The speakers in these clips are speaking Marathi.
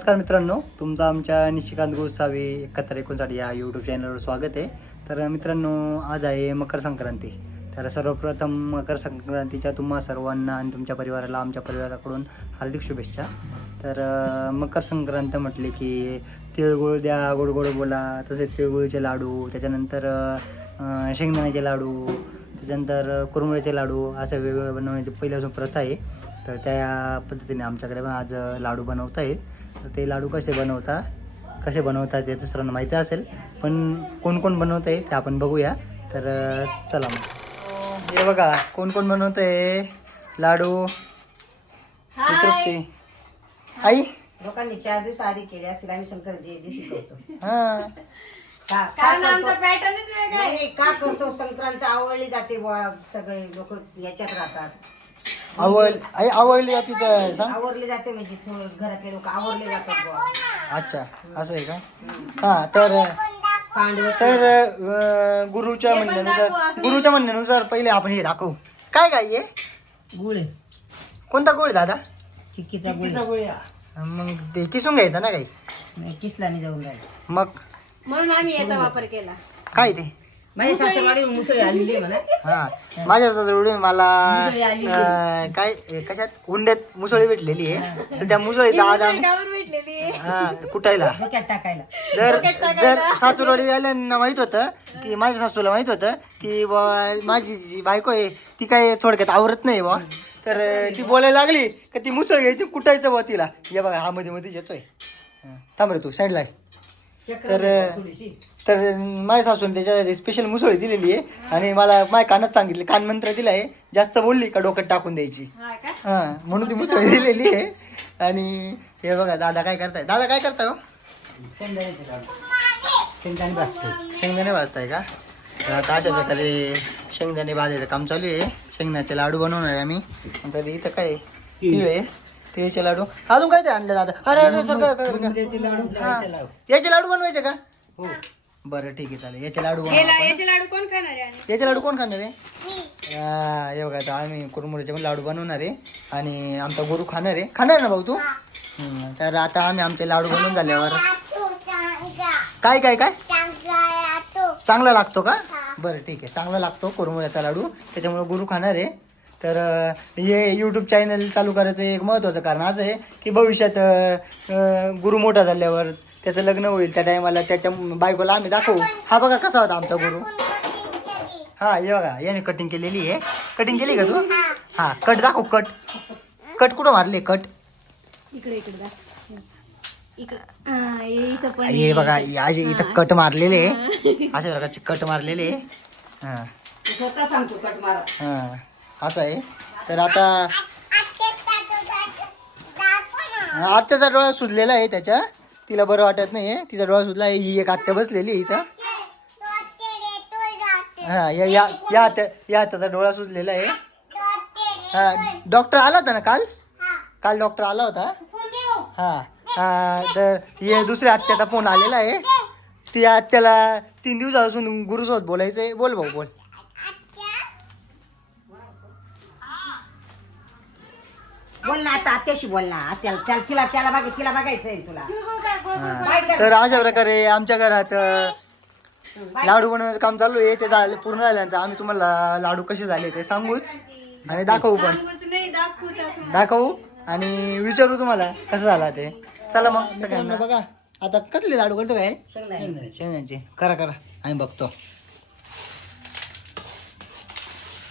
नमस्कार मित्रांनो तुमचं आमच्या निशिकांत गोसावी एकाहत्तर एकोणसाठ या यूट्यूब चॅनलवर स्वागत आहे. तर मित्रांनो आज आहे मकर संक्रांती. तर सर्वप्रथम मकर संक्रांतीच्या तुम्हा सर्वांना आणि तुमच्या परिवाराला आमच्या परिवाराकडून हार्दिक शुभेच्छा. तर मकर संक्रांत म्हटले की तिळगुळ द्या गोडगोड बोला तसेच तिळगुळीचे लाडू त्याच्यानंतर शेंगदाण्याचे लाडू त्याच्यानंतर कुरमुळ्याचे लाडू असं वेगवेगळ्या बनवण्याची पहिल्यापासून प्रथा आहे. तर त्या पद्धतीने आमच्याकडे पण आज लाडू बनवता येईल. तर ते लाडू कसे बनवता कसे बनवतात ते तर सर्वांना माहिती असेल पण कोण कोण बनवत आहे ते आपण बघूया. तर चला मग. हे बघा कोण कोण बनवत आहे लाडू तृप्ती आई. लोकांनी चार दिवस आधी केले असतील आम्ही संक्रांती दिवशी करतो. हां. का- का कारण करतो? आमचा पॅटर्नच वेगळा नाही, आहे. नाही, का करतो? संक्रांत आवडली जाते बुवा सगळे लोक याच्यात राहतात. आवड आई आवडली जाती तर सांग आवरले जाते म्हणजे थोडं घरातले लोक आवरले जातात बुवा. अच्छा असं आहे का? हां तर तर अं, गुरुच्या म्हणण्यानुसार गुरुच्या म्हणण्यानुसार पहिले आपण हे दाखवू. काय काय आहे गुळ. कोणता गोळ दादा? चिक्कीचा गुळ. मग ते किसून घ्यायचं ना काही? नाही, किसलाने जाऊन राहिला. मग? म्हणून आम्ही याचा वापर केला. काय ते? माझ्या सासूवाडी मुसळी आलेली आहे म्हणा. हा माझ्या सासूकडून मला मुसळी आलेली. अं, काय कशात? उंड्यात मुसळी भेटलेली आहे. तर त्या मुसळीचा आज आम्ही गावावर भेटलेली आहे. हा कुटायला डोक्यात टाकायला. जर जर सासूरवाडी आल्यांना माहीत होतं की माझ्या सासूला माहीत होतं की बुवा माझी जी बायको आहे ती काय थोडक्यात आवरत नाही बा तर अं, ती बोलायला लागली का ती मुसळ घ्यायची कुटायचं बा तिला. ये बघा हा मध्ये मध्ये येतोय. हा, थांब रे तू साईडला आहे. तर- थोडीशी? तर माझ्या सासून त्याच्या स्पेशल मुसळी दिलेली आहे. आणि मला माझ्या कानात सांगितले कान मंत्र दिला आहे जास्त बोलली का डोक्यात टाकून द्यायची. हा का? हा म्हणून ती मुसळी दिलेली आहे. आणि हे बघा दादा काय करताय? दादा काय करताय हो? शेंगदाणे भाजताय. शेंगदाणे भाजताय का? तर आता अशा प्रकारे शेंगदाणे भाजायचं काम चालू आहे. शेंगदाण्याचे लाडू बनवणार आहे आम्ही. तर इथं काय? तीळ आहे. तिळचे लाडू. अजून काय ते आणले दादा? अरे अरे सर हा. याचे लाडू बनवायचे का? हो. बरं ठीक आहे चालेल. याचे लाडू बनवा याचे लाडू कोण खाणार आहे आणि? याचे लाडू कोण खाणार आहे? हा, हे बघा आता आम्ही कुरमुऱ्याचे पण लाडू बनवणार आहे. आणि आमचा गुरु खाणार आहे. खाणार ना भाऊ तू? हम्म, तर आता आम्ही आमचे लाडू बनवून झाल्यावर काय काय काय? चांगला लागतो. का? बरं ठीक आहे. चांगला लागतो कुरमुऱ्याचा लाडू. त्याच्यामुळे गुरु खाणार आहे. तर हे यूट्यूब चॅनल चालू करायचं एक महत्त्वाचं कारण असं आहे की भविष्यात गुरु मोठा झाल्यावर त्याचं लग्न होईल त्या टायमाला त्याच्या बायकोला आम्ही दाखवू. हा बघा कसा होता आमचा गुरु. हा हे बघा याने कटिंग केलेली आहे. कटिंग केली का तू? हा कट दाखव कट कट कुठं मारले? कट इकडे इकडे हा, हे इथं पण हे बघा असे इथं कट मारलेले आहे. अशा प्रकारचे कट मारलेले हा. तू स्वतः सांगतो कट मारा. हा. असं आहे. तर आता आत्याचा डोळा सुजलेला आहे त्याच्या. तिला बरं वाटत नाही आहे तिचा डोळा सुजला आहे ही एक आत्या बसलेली इथं. हा या या या आत्या या आत्याचा डोळा सुजलेला आहे. हा डॉक्टर आला होता ना काल? काल डॉक्टर आला होता? हा. हा, तर हे दुसऱ्या आत्याचा फोन आलेला आहे. ती आत्याला तीन दिवसापासून गुरुसोबत बोलायचं आहे बोल भाऊ बोल. बोल ना आता आत्याशी बोल ना. आत्याला त्याला तिला त्याला बघ तिला बघायचं आहे तुला. काय तर अशा प्रकारे आमच्या घरात अ, लाडू बनवण्याचं काम चालू आहे. ते झालं पूर्ण झाल्यानंतर आम्ही तुम्हाला लाडू कसे झाले ते सांगूच आणि दाखवू पण. सांगूच नाही दाखवूच असं दाखवू आणि विचारू तुम्हाला कसं झाला ते. चला मग सगळ्यांना. बघा. आता कसले लाडू करतो काय? शेंगदाणे. शेंगांचे करा करा. आम्ही बघतो.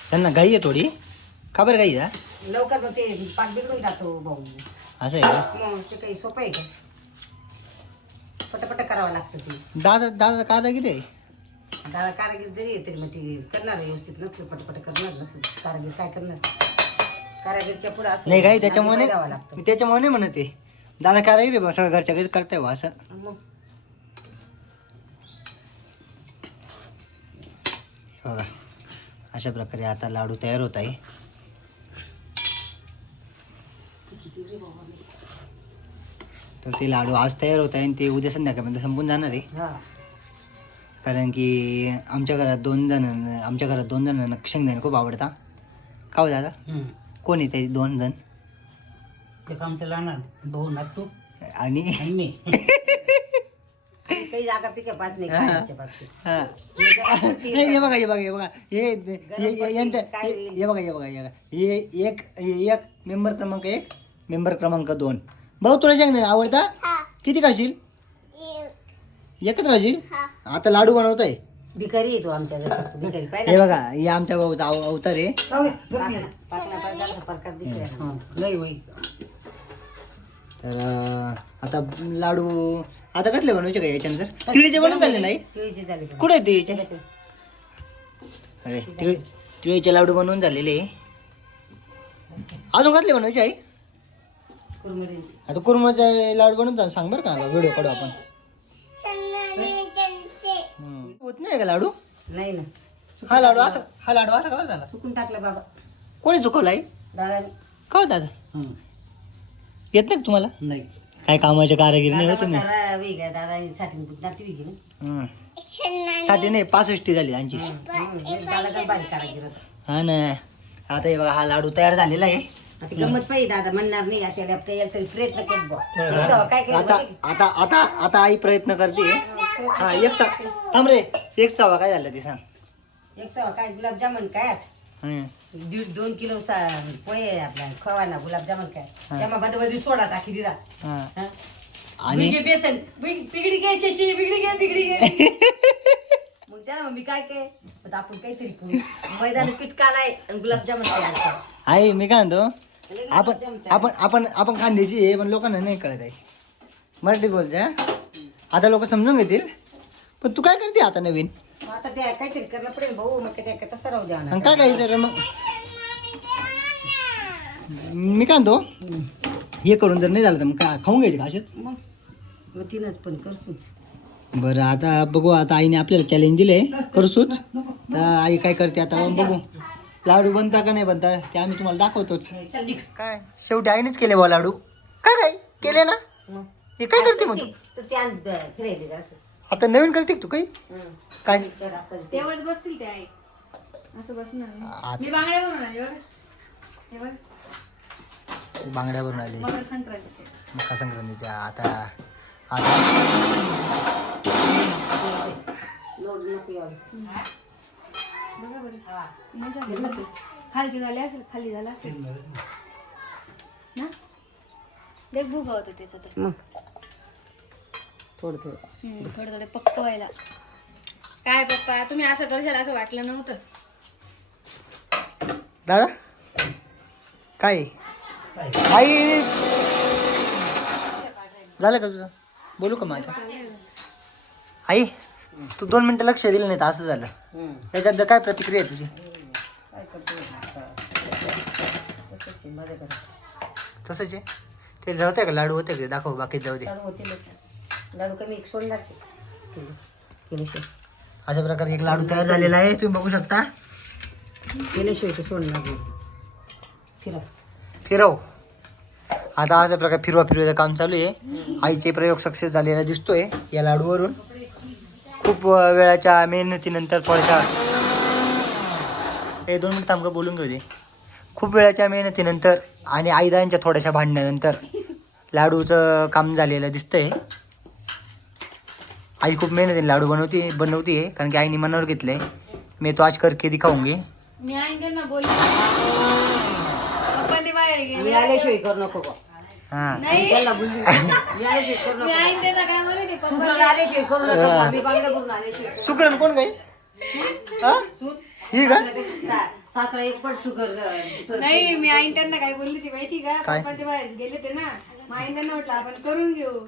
त्यांना घाई आहे थोडी. का बरं घाई आहे? लवकर मग ते पाक बिघडून जातो भाऊ. असं आहे का? मग ते काही सोपं आहे का? पटापट करावं लागतं ते. दादा दादा कारागिरी आहे? दादा कारागीर जरी आहे तरी मग ते करणार व्यवस्थित नसलं पटपट करणार नसलं कारागीर काय करणार? कारागीरच्या पुढे असं नाही काय त्याच्यामुळे नाही- लागतं. मी त्याच्यामुळे नाही म्हणत आहे. दादा कारागिरी आहे बा सगळं घरच्या घरी करताय बा असं. मग बघा अशा प्रकारे आता लाडू तयार होत आहे. तर ते लाडू आज तयार होत आहे आणि ते उद्या संध्याकाळपर्यंत संपून जाणार आहे. हा. कारण की आमच्या घरात दोन जण आमच्या घरात दोन जणांना शेंगदाणे खूप आवडता. का हो दादा? कोण आहे ते दोन जण? एक आमच्या लहान भाऊ नातू आणि? काही जागा पिकं पाहत नाही खाण्याच्या बाबतीत. हा. हे हे बघा हे बघा हे बघा. हे हे- हे- यांचं- हे हे बघा हे बघा हे बघा. हे एक हे एक मेंबर क्रमांक एक. मेंबर क्रमांक दोन. भाऊ तुला शेंगदाणे आवडता? किती खाशील? एकच खाशील? आता लाडू बनवत आहे भिकारी येतो आमच्या घरात भिकारी. पाहिजे हे बघा हे आमच्या भाऊचा अव- अवतार आहे. प्रकार दिसला तर अं, आता लाडू आता कसले बनवायचे का याच्यानंतर? तिळीचे बनवून झाले नाही? केळीची झाली पण. कुठे आहे तिळीचे? अरे तिळ तिळीचे लाडू बनवून झालेले. आहे. अजून कसले बनवायचे आई? कुरमुरींची आता कुरमाचे लाडू बनवून सांग बरं का व्हिडिओ काढू आपण. हम्म. होत नाही का लाडू? नाही ना. हा लाडू असा हा लाडू असा का झाला? चुकून टाकलं बाबा. कोणी चुकवलाय दादाने का हो दादा? येत नाही का तुम्हाला? नाही. काय कामाचे कारागीर नाही हो तुम्ही? दादा वेगळ्या दादा साठी नाती वेगळी ना. हम्म. साठी नाही पासष्टी झाली त्यांची हम्म, दादा काय बारीक कारागीर होता. हा ना. आता हे बघा हा लाडू तयार झालेला आहे. आता गंमत पाहिजे दादा म्हणणार नाही आता तरी प्रयत्न करत बुवा. काय काय आता आता आता आता आई प्रयत्न करते. हा एक सा थांब रे. एक सावा काय झालं ते सांग. एक सवा काय? गुलाबजामुन काय? हम्म. दीड दोन किलो सा पोहे आपला खवाना गुलाबजामुन काय? त्यामा बदबदी सोडा टाकी दिला. हा. हा? आणि बिगे बेसन. बिग- बिगडी घे शशी बिगडी घे बिगडी घे. मग त्याला मग मी काय काय आपण काहीतरी करू. मैदान पीठ कालाय आणि गुलाबजामुन तयार कर. आई मी काय म्हणतो? आपण. आपण आपण आपण खांद्याची आहे पण लोकांना नाही कळत आहे. मराठीत बोलते? आता लोक समजून घेतील. पण तू काय करते आता नवीन? आता ते काहीतरी करणं पडेल भाऊ मग ते तसं राहू द्या ना. आणि काय काय तर मग? मी काय म्हणतो? हे करून जर नाही झालं तर मग काय खाऊन घ्यायचे का असेच मग मग तिनंच पण करसूच. बरं आता बघू आता आईने आपल्याला चॅलेंज दिले करसूच. तर आई काय करते आता बघू. लाडू बनता का नाही बनता ते आम्ही तुम्हाला दाखवतोच. काय? शेवटी आईनेच केले बा लाडू. काय काय केले ना? हे काय करते मग तू? आता नवीन करते का तू काही? हं. काय? तेव्हाच बसतील ते आई. असं बसणार नाही. आता मी बांगड्या बनवून आली बघा हे बघ. बांगड्यावरून आले. मकर संक्रांतीचे मकर संक्रांतीच्या आता आता. बघा बरं नाही झाले ना ते. खालचे झाले असेल खाली झालं असेल ना देख भूक होतं त्याचं तर मग. थोडं थोडं हम्म, थोडे थोडे पक्क व्हायला. काय पप्पा तुम्ही असं करशाल असं वाटलं नव्हतं? दादा काय आई झालं का तुझं? बोलू का माझ्या आई? तू दोन मिनिटं लक्ष दिलं नाही तर असं झालं. त्याच्यात काय प्रतिक्रिया आहे तुझी? काय करतो आता? तसंच आहे? ते जाऊ का लाडू होते का? दाखव बाकी जाऊ दे. लाडू कमी एक अशा प्रकारे एक लाडू तयार झालेला आहे तुम्ही बघू शकता. केल्याशिवाय ते सोडणार नाही. फिरा फिरव. आता अशा प्रकारे फिरवा फिरवायचं काम चालू आहे. आईचे प्रयोग सक्सेस झालेला दिसतोय या लाडूवरून. खूप वेळाच्या मेहनतीनंतर थोड्याशा हे दोन मिनिट थांबका बोलून घेऊ दे. खूप वेळाच्या मेहनतीनंतर आणि आईदांच्या थोड्याशा भांडण्यानंतर लाडूचं काम झालेलं दिसतंय. आई खूप मेहनतीने लाडू बनवते बनवते कारण की आईने मनावर घेतलंय. मी तो आज करके दिखाऊंगी मी आई त्यांना ते बाहेर गेले आल्याशिवाय करू नको नाही. त्याला बोलली मी आल्याशिवाय करू मी नको. आई त्यांना काय बोलले ते पप्पा सुगरण आल्याशिवाय करू नका बा. मी बांगड्या करून आल्याशिवाय सुकरण कोण काही हा? सून? ही? का सासरा एक पट सुगर नाही मी आई त्यांना काय बोलली ती माहिती का? काय? पप्पा ते बाहेर गेले ते ना मग आई त्यांना म्हटलं आपण करून घेऊ.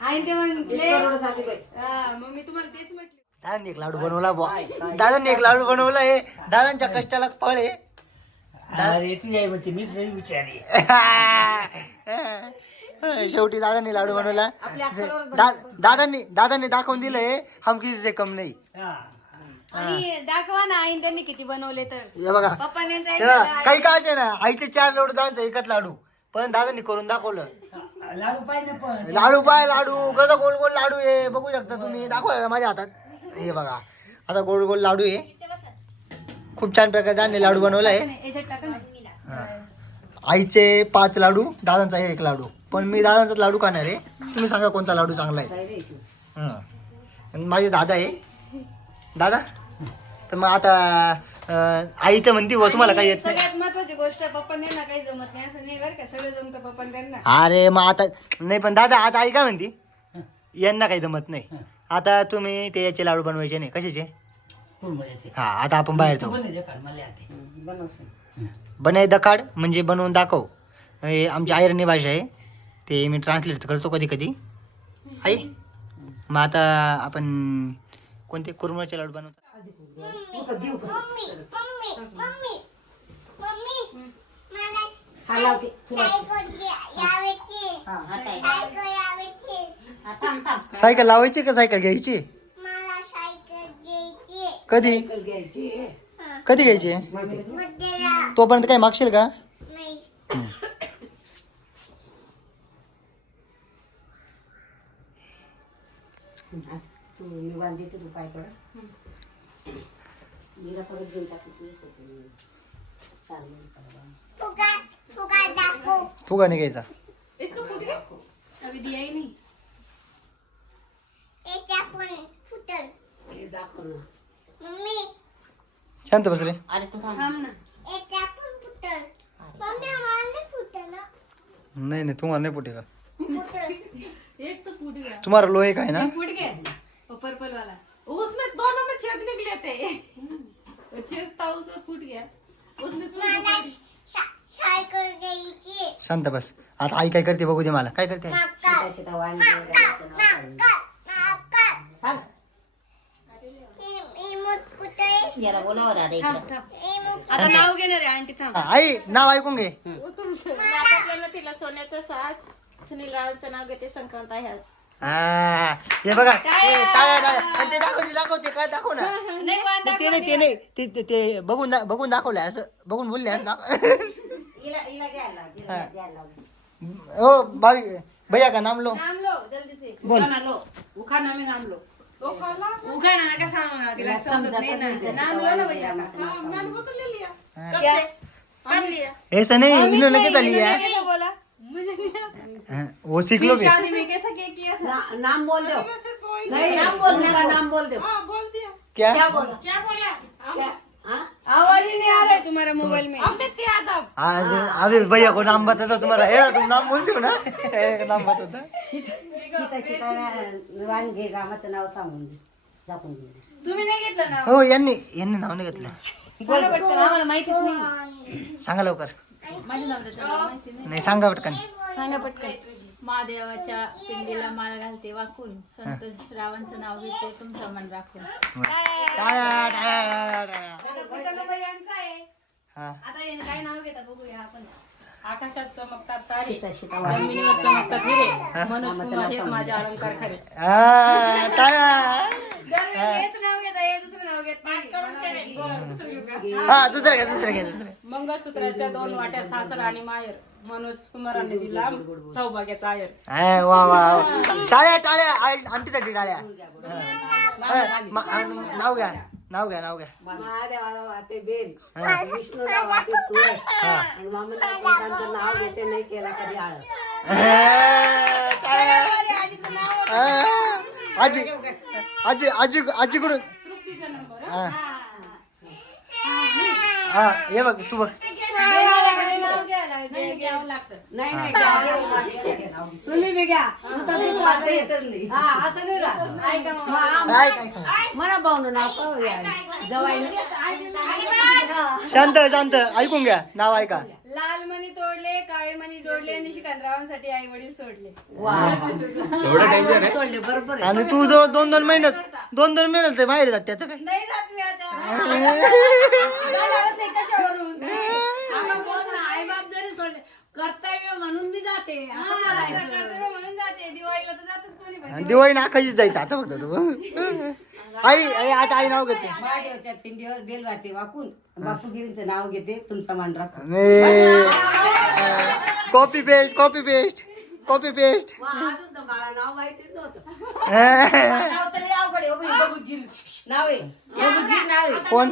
आई ते म्हणले हा, मग मी तुम्हाला तेच म्हटले. दादांनी एक लाडू बनवला बुवा. दादांनी एक लाडू बनवला आहे दादांच्या कष्टाला फळ आहे अरे म्हणजे मीच नाही शेवटी दादांनी लाडू बनवला. दा- दादांनी दादांनी दाखवून दिलंय हम किसी से कम नाही. आणि दाखवा ना आई त्यांनी किती बनवले तर. हे बघा. पप्पाने काही काळचे ना आईचे चार लाडू दादांचा एकच लाडू. पण दादांनी करून दाखवलं. लाडू पाहिजे पण. लाडू पाय लाडू कसं गोल गोल लाडू आहे बघू शकता तुम्ही. दाखवा दादा माझ्या हातात. हे बघा. आता गोल गोल लाडू आहे. खूप छान प्रकारे दादांनी लाडू बनवला आहे. आईचे पाच लाडू दादांचा एक लाडू. पण मी दादांचा लाडू खाणार आहे. तुम्ही सांगा कोणता लाडू चांगला आहे. हं. आणि माझे दादा आहे. दादा? तर मग आता आई तर म्हणते तुम्हाला काही येत नाही. सगळ्यात महत्वाची गोष्ट पप्पा त्यांना काही जमत नाही. असं नाही बरं का? सगळं जमतं पप्पा त्यांना. अरे मग आता नाही पण दादा आता आई काय म्हणते? यांना काही जमत नाही. आता तुम्ही ते याचे लाडू बनवायचे नाही. कशाचे? हा आता आपण बाहेर तू जाऊ बनाय दकाड म्हणजे बनवून दाखव. हे आमची आयरणी भाषा आहे. ते मी ट्रान्सलेट करतो कधी कधी. आई मग आता आपण कोणते कुरमुळ्याचे लाडू बनवतो? हा लावते तुला हा, हा, काय? हा, थांब थांब. सायकल लावायची का सायकल घ्यायची? कधी? घ्यायची. कधी घ्यायची? तोपर्यंत काय मागशील का? हा, फुगा नाही घ्यायचा ही नाही. हे दाखव ना. शांत बस रे. अरे तू थांब. थांब ना. नाही नाही तुम्हाला नाही फुटे का तुम्हाला लोहे का है ना? फूट गया वो पर्पल वाला उसमें दोनों में छेद निकले थे वो छेद था उसमें फूट गया. उसमें शांत बस. आता आई काय करते बघू दे मला. काय करते? सीता वाणी वगैरे सांग याला बोलावं दादा थांब इकडं थांब आता नाव घेणार आहे आंटी थांब. हा, आई नाव ऐकून घे. आपल्याला तिला सोन्याचा साज सुनील रावांचं नाव घेते संक्रांत आहे आज. हा हे बघा टाळ्या, टाळ्या. ते दाखव ते दाखव ते काय दाखव ना. नाही वांदा ते नाही ते नाही ते ते- ते बघून दा- बघून दाखवलंय असं बघून बोलले असं दाख- हिला हिला घ्यायला लाव, हिला घ्यायला लाव. ओ भावी भैया का नाम लो? नाम लो जल्दी से उखाणा लो उखाणा मी नाम लो. उखा ना. नका सांगू ना तिला समजत नाही ना. नाम लो ना भैया का मैंने वो तो ले लिया. क्या? कर लिया ऐसा नहीं इन्होंने कैसे बोला. हाँ, वो सीख लो शादी में कैसा केक किया था? ना- नाम बोल दो नहीं नाम बोलने का नाम बोल दो हाँ बोल दिया. क्या? क्या बोला? क्या बोला? आवाज ही नहीं आ रहा है तुम्हारे मोबाइल में अमित यादव आज अभी भैया को नाम बताता तुम्हारा है तुम नाम बोलते हो ना. एक नाम बताता सीता सीता घे रामाचं नाव सांगून दे. दाखवून दे. तुम्ही नाही घेतलं ना हो यांनी यांनी नाव नाही घेतलं. सांगा पटकन आम्हाला माहितीच नाही. सांगा लवकर. नवऱ्याचं नाव माहिती नाही. नाही सांगा पटकन. सांगा पटकन. महादेवाच्या पिंडीला माळ घालते वाकून. संतोष रावांचं नाव घेते तुमचं मन राखून. टाळ्या, टाळ्या, टाळ्या. आता पुढचा नंबर यांचा आहे हा. आता यानं काय नाव घेता बघूया आपण. आकाशात चमकतात तारे सीता सीता जमिनीवर चमकतात हिरे. मनोज कुमार हेच माझे अलंकार खरे. हा, टाळ्या. दरवेळी हेच नाव घेता हे दुसरं नाव घेत नाही. मला माहिती. हा दुसरं घ्या दुसरं घ्या दुसरं मंगळसूत्राच्या दोन वाट्या सासर आणि मायर मनोज कुमारांनी दिला सौभाग्याचा आयर. वा वा वा. टाळ्या टाळ्या. आण- आंटीसाठी टाळ्या. हा, म- आ- नाव घ्या नाव घ्या नाव घ्या. महादेवाला वाहते बेल. विष्णूला वाहते तुळस. आणि मामूला नाव घेते नाही केला कधी आळस. टाळ्या. आजी आजी आजी आजीकडून हा. हा. हे बघ तू बघ. नाव घ्यायला लागेल. घ्यावं लागतं. नाही नाही घ्या, घ्या. तुम्ही बी घ्या. नुसतं तुम्ही वाटतं येतच नाही. हा असं नाही राहत. ऐका मग. काय काय काय मला पाहुणं नाव कळू जवाई शांत शांत. ऐकून घ्या. नाव ऐका. लाल मणी तोडले काळे मणी जोडले निशिकांतरावांसाठी आई वडील सोडले. सोडले बरोबर आहे. आणि तू दो, दोन दोन महिन्यात दोन दोन महिन्यात ते बाहेर जात त्याचं काय? नाही जात मी आता. जाणारच नाही कशावरून? आम्हाला बोल ना, आईबाप जरी सोडले कर्तव्य म्हणून मी जाते असं हा, करायचं. असं कर्तव्य म्हणून जाते. दिवाळीला तर जातच कोणी पण. आणि दिवाळी नाकाशीच जायचं आता फक्त तू. आई आई आता आई नाव घेते. महादेवाच्या पिंडीवर बेल वाहते वाकून. बापूगिरीचं नाव घेते तुमचा मान राखून copy paste copy paste copy paste अजून तर मला नाव माहितीच नव्हतं. नाव तर लय अवघड आहे हो बाई, बघूतगिरी नाव आहे बघूतगिरी नाव आहे. कोण?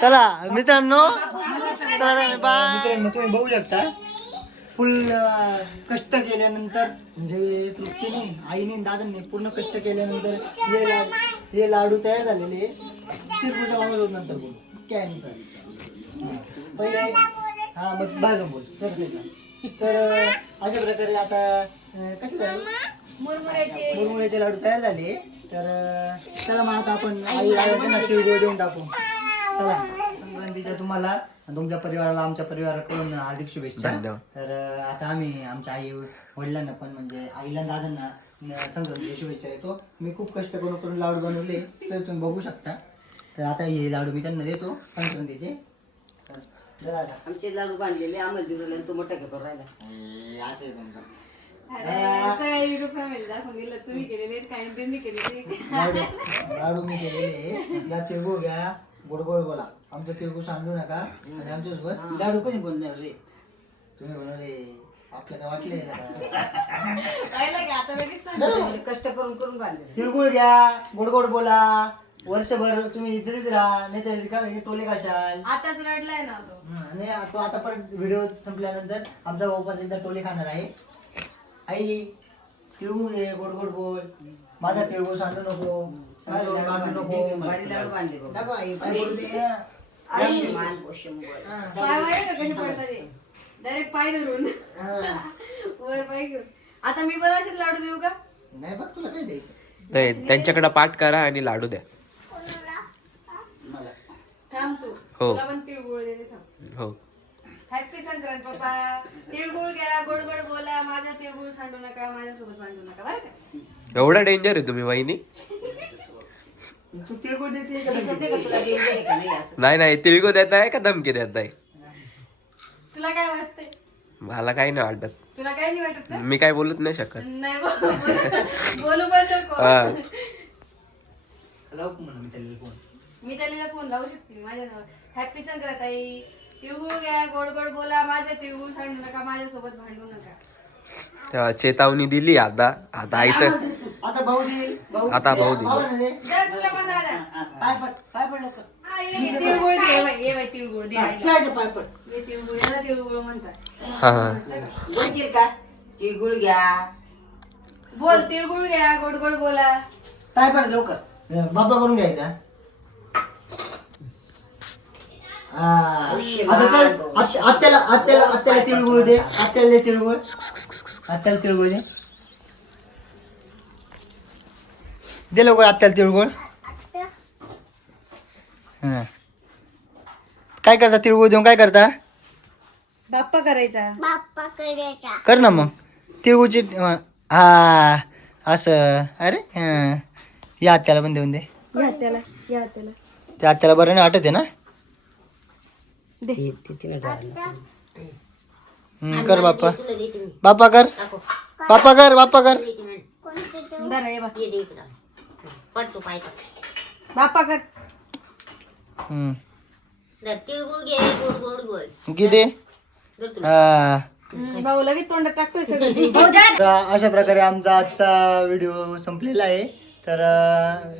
चला मित्रांनो. चला बाय. मित्रांनो तुम्ही बघू शकता. फुल कष्ट केल्यानंतर म्हणजे तृप्तीने आईने दादांनी पूर्ण कष्ट केल्यानंतर हे लाडू हे लाडू तयार झालेले शिरपूरच्या माणूस नंतर बोल. काय अनुसार पहिले हा मग बाजू बोल. का. तर अशा प्रकारे आता कसे झाले मुरमुऱ्याचे. लाडू तयार झाले. तर चला मग आता आपण आई लाडू देऊन टाकू. चला. संक्रांतीच्या तुम्हाला आणि तुमच्या परिवाराला आमच्या परिवाराकडून हार्दिक शुभेच्छा. तर अं, आता आम्ही आमच्या आई वडिलांना पण म्हणजे आईला दादांना अं, संक्रांतीच्या शुभेच्छा देतो. मी खूप कष्ट करून करून लाडू बनवले तर तुम्ही बघू शकता. तर आता हे लाडू मी त्यांना देतो संक्रांतीचे. तर जरा आता आमचे लाडू बांधलेले आम्हाला दिवले तो मोठा करून राहिला. असं आहे तुमचं. अरे सगळ्या तुम्ही केलेले काही त्यांनी केलेले लाडू लाडू मी केलेले या तिळगुळ घ्या. गोड गोड बोला. आमचं तिळगुळ सांडू नका. आणि आमच्यासोबत लाडू कोणी बनवणार रे? तुम्ही बनवले आपलं काय वाटले का? आता लगेच सांग. कष्ट करून करून बांधले तिळगुळ घ्या गोड गोड बोला. वर्षभर तुम्ही इथेच राहा नाही तर रिकामे टोले खाशाल. आताच रडलाय ना तो. हं, आणि तो आता परत व्हिडिओ संपल्यानंतर आमचा भाऊ परत एकदा टोले खाणार आहे. आई तिळगुळ घे गोड गोड बोल. माझा तिळगुळ सांडू नको. डायरेक्ट पाय धरून हं. वर पाय घेऊन आता मी पण लाडू देऊ का नाही बघ तुला काय द्यायचं नाही त्यांच्याकडे पाठ करा आणि लाडू द्या थांब तू हो. तुला पण तिळगुळ देते थांब हो हॅपी संक्रांत पप्पा तिळगुळ घ्या गोड गोड बोला. माझा तिळगुळ सांडू नका माझ्यासोबत मांडू नका बरं का? एवढा डेंजर आहे तुम्ही वहिनी. तू तिळगुळ देते का मी म्हणते का तुला देऊन दे का? नाही असं. नाही नाही तिळगो देत आहे का धमकी देत आहे तुला काय वाटतंय? मला काही नाही वाटत. तुला काय नाही वाटत का? मी काय बोलत नाही शकत. नाही बो- बोलू बोलू पण नको. हा. लावू का म्हणा मी त्याला फोन? मी त्याला फोन लावू शकते माझ्या हॅपी संक्रांत आई तिळगुळ घ्या गोड गोड बोला माझा तिळगुळ सांडू नका माझ्यासोबत भांडू नका. तेव्हा चेतावणी दिली आता आता आईचं. आता भाऊ देईल भाऊ आता भाऊ देईल. भाऊ दे. जर तुला पण दादा. हा, पाय पड पाय पड लवकर. हा, ये घे, तिळगुळ दे ये बाई, ये बाई, तिळगुळ दे. आईला. खेळायचं पाय पड. ये तिळगुळ याला तिळगुळ म्हणतात. हा हा. बोलशील का? तिळगुळ घ्या. बोल तिळगुळ घ्या गोड गोड बोला. पाय पड लवकर. बाबा करून घ्यायचा हा. आता चल आत्या- आत्याला आत्याला आत्याला तिळगुळ दे. आत्याला दे तिळगुळ आत्याला तिळगुळ दे. दे लवकर आत्याला तिळगुळ हा. काय करता? तिळगुळ देऊन काय करता? बाप्पा करायचा. कर ना मग. तिळगुळची हा. असं. अरे हा. या आत्याला पण देऊन दे. या त्याला या त्याला त्या आत्याला बरं नाही वाटत आहे ना? कर बाप्पा. बाप्पा कर. बाप्पा कर बाप्पा कर. धरा, ये बा. बाप्पा कर. हम्म. किती हा. हम्म, भाऊ लगेच तोंडात टाकतोय सगळं. ते. तर अशा प्रकारे आमचा आजचा व्हिडिओ संपलेला आहे. तर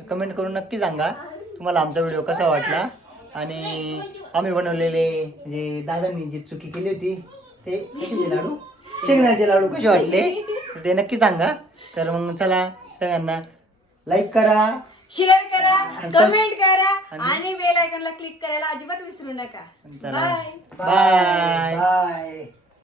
कमेंट करून नक्की सांगा. तुम्हाला आमचा व्हिडिओ कसा वाटला? आणि आम्ही बनवलेले जे दादांनी जी चुकी केली होती ते कशाचे लाडू? शेंगण्याचे लाडू कसे वाटले? तर ते नक्की सांगा. तर मग चला सगळ्यांना लाईक करा. शेअर करा कमेंट करा आणि बेल आयकॉनला क्लिक करायला अजिबात विसरू नका. चला. Bye bye